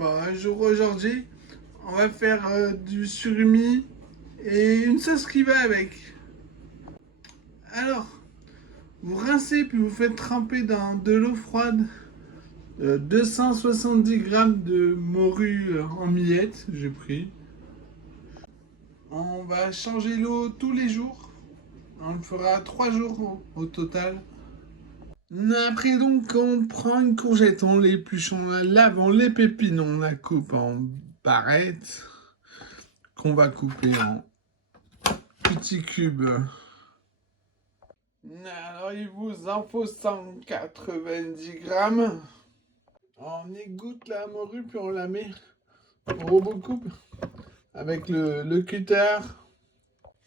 Aujourd'hui, on va faire du surimi et une sauce qui va avec. Alors, vous rincez puis vous faites tremper dans de l'eau froide 270 grammes de morue en miettes, j'ai pris. On va changer l'eau tous les jours. On le fera 3 jours au total. Après donc, on prend une courgette, on l'épluche, on la lave, on l'épépine, on la coupe en barrettes qu'on va couper en petits cubes. Alors, il vous en faut 190 grammes. On égoutte la morue, puis on la met au robot coupe avec le cutter.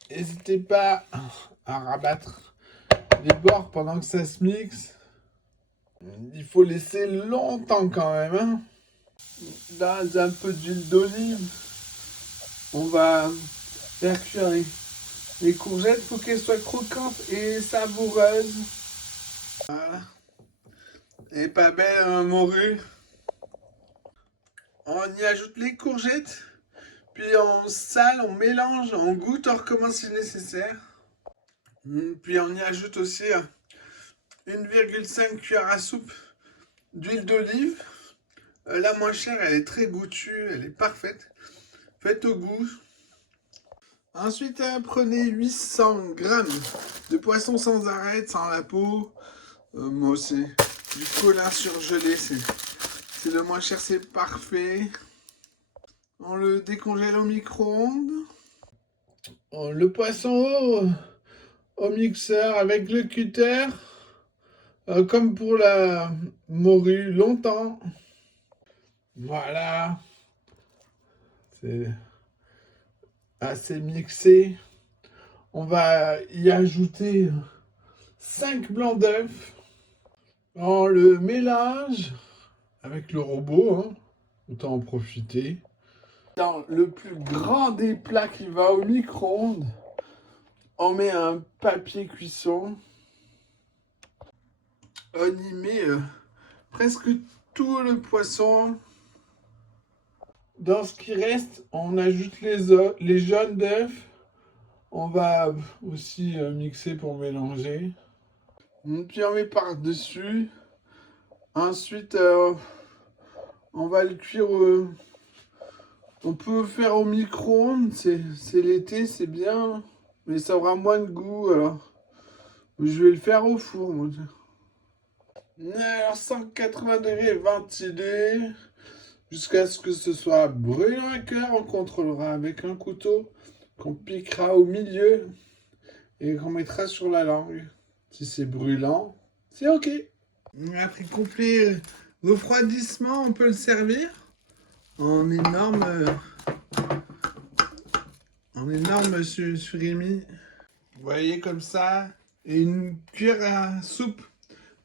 N'hésitez pas à rabattre les bords pendant que ça se mixe. Il faut laisser longtemps quand même. Dans un peu d'huile d'olive, on va faire cuire les courgettes. Il faut qu'elles soient croquantes et savoureuses. Voilà. Et pas belle morue. On y ajoute les courgettes. Puis on sale, on mélange, on goûte, on recommence si nécessaire. Puis on y ajoute aussi 1,5 cuillère à soupe d'huile d'olive. La moins chère, elle est très goûtue, elle est parfaite. Faites au goût. Ensuite, prenez 800 grammes de poisson sans arête, sans la peau. Moi, c'est du colin surgelé, c'est le moins cher, c'est parfait. On le décongèle au micro-ondes. Le poisson au mixeur avec le cutter. Comme pour la morue, longtemps. Voilà. C'est assez mixé. On va y ajouter 5 blancs d'œufs. On le mélange avec le robot. Autant en profiter. Dans le plus grand des plats qui va au micro-ondes, on met un papier cuisson. On y met presque tout le poisson. Dans ce qui reste, on ajoute les jaunes d'œufs. On va aussi mixer pour mélanger. Puis on met par-dessus. Ensuite, on va le cuire. On peut faire au micro-ondes. C'est l'été, c'est bien. Mais ça aura moins de goût. Alors, je vais le faire au four. Moi. Alors, 180 degrés ventilé. Jusqu'à ce que ce soit brûlant à cœur, on contrôlera avec un couteau qu'on piquera au milieu et qu'on mettra sur la langue. Si c'est brûlant, c'est ok. Après complet refroidissement, on peut le servir en énorme surimi. Vous voyez comme ça, et une cuillère à soupe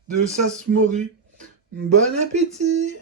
de sauce morue. Bon appétit!